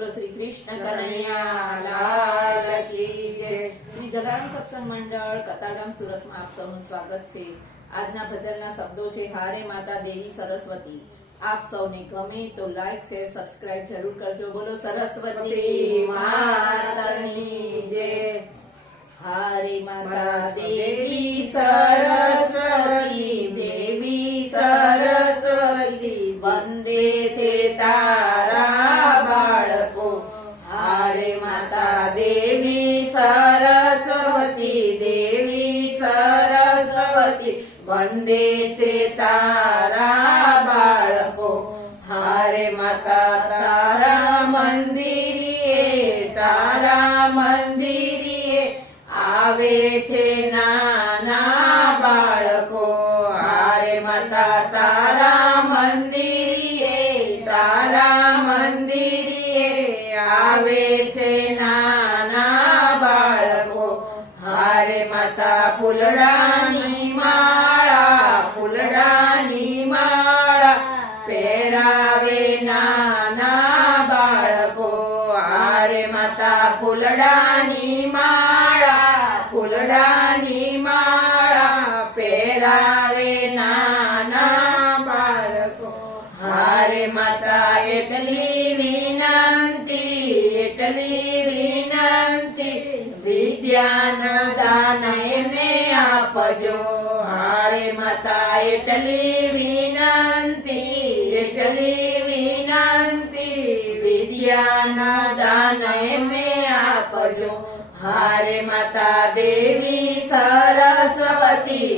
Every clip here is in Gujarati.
બોલો શ્રી કૃષ્ણ કનૈયા લાલ કી જય। શ્રી જલારામ સત્સંગ મંડળ કતારગામ સુરતમાં આપ સૌનું સ્વાગત છે। આજના ભજનના શબ્દો છે હારે માતા દેવી સરસ્વતી। આપ સૌને ગમે તો લાઈક શેર સબસ્ક્રાઇબ જરૂર કરજો। બોલો સરસ્વતી માતાની જય। હારે માતા દેવી સરસ્વતી દેવી સરસ્વતી વંદે છે તારા બાળકો। હારે માતા દેવી સરસ્વતી દેવી સરસ્વતી વંદે છે તારા બાળકો। હારે માતા તારા મંદિરે આવે છે નાના બાળકો। હારે માતા તારા મંદિરે આવે છે નાના બાળકો। હારે માતા ફૂલડાની માળા પહેરાવે નાના બાળકો। હારે માતા ફૂલડાની માળા પહેરાવે નાના બાળકો। હારે માતા એટલી વિનંતી વિદ્યાના દાન એમને આપજો। હારે માતા એટલી વિનંતી વિદ્યાના દાન એમને આપજો। હારે માતા દેવી સરસ્વતી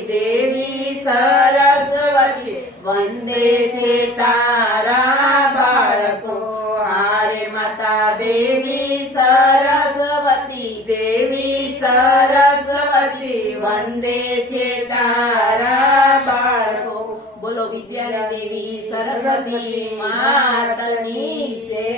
વંદે છે તારા બાળકો। હારે માતા દેવી સરસ્વતી વંદે છે તારા બાળકો। બોલો વિદ્યા દેવી સરસ્વતી માતાની જય।